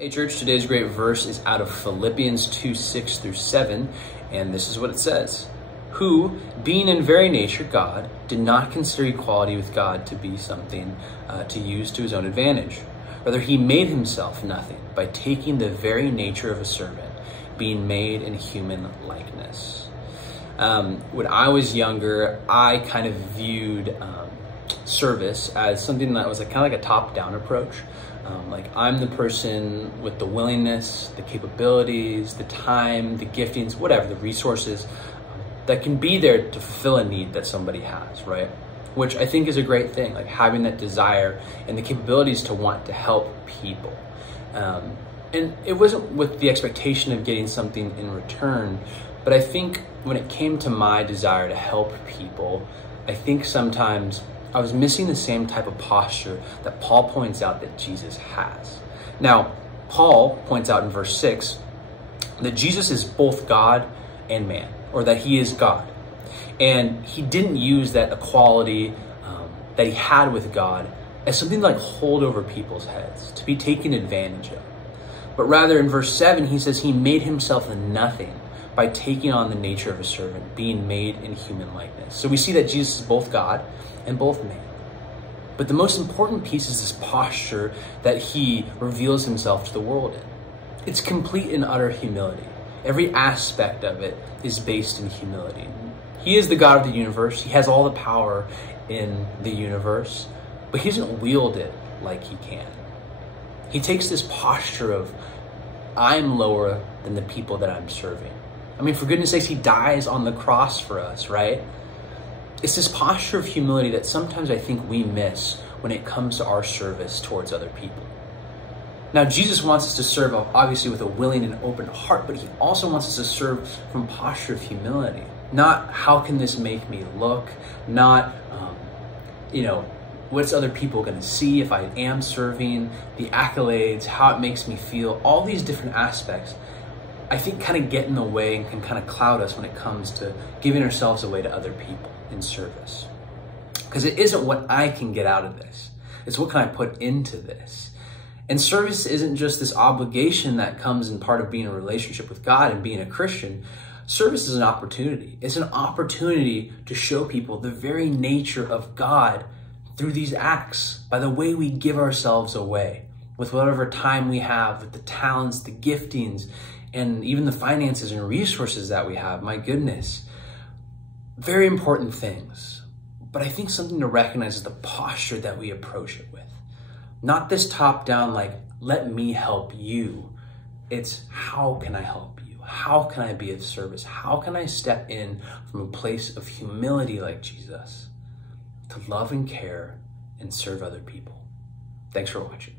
Hey church, today's great verse is out of Philippians 2:6-7, and this is what it says. Who, being in very nature God, did not consider equality with God to be something to use to his own advantage. Rather, he made himself nothing by taking the very nature of a servant, being made in human likeness. When I was younger, I kind of viewed service as something that was kind of like a top-down approach. Like I'm the person with the willingness, the capabilities, the time, the giftings, whatever, the resources that can be there to fulfill a need that somebody has, right? Which I think is a great thing, like having that desire and the capabilities to want to help people. And it wasn't with the expectation of getting something in return, but I think when it came to my desire to help people, I think sometimes I was missing the same type of posture that Paul points out that Jesus has. Now, Paul points out in verse 6 that Jesus is both God and man, or that he is God. And he didn't use that equality that he had with God as something to like hold over people's heads, to be taken advantage of. But rather in verse 7, he says he made himself nothing by taking on the nature of a servant, being made in human likeness. So we see that Jesus is both God and both man. But the most important piece is this posture that he reveals himself to the world in. It's complete and utter humility. Every aspect of it is based in humility. He is the God of the universe. He has all the power in the universe, but he doesn't wield it like he can. He takes this posture of, I'm lower than the people that I'm serving. I mean, for goodness sakes, he dies on the cross for us, right? It's this posture of humility that sometimes I think we miss when it comes to our service towards other people. Now, Jesus wants us to serve obviously with a willing and open heart, but he also wants us to serve from a posture of humility. Not how can this make me look, not, what's other people going to see if I am serving, the accolades, how it makes me feel, all these different aspects I think kind of get in the way and can kind of cloud us when it comes to giving ourselves away to other people in service. Because it isn't what I can get out of this. It's what can I put into this. And service isn't just this obligation that comes in part of being in a relationship with God and being a Christian. Service is an opportunity. It's an opportunity to show people the very nature of God through these acts, by the way we give ourselves away, with whatever time we have, with the talents, the giftings, and even the finances and resources that we have. My goodness. Very important things. But I think something to recognize is the posture that we approach it with. Not this top-down, like, let me help you. It's, how can I help you? How can I be of service? How can I step in from a place of humility like Jesus to love and care and serve other people? Thanks for watching.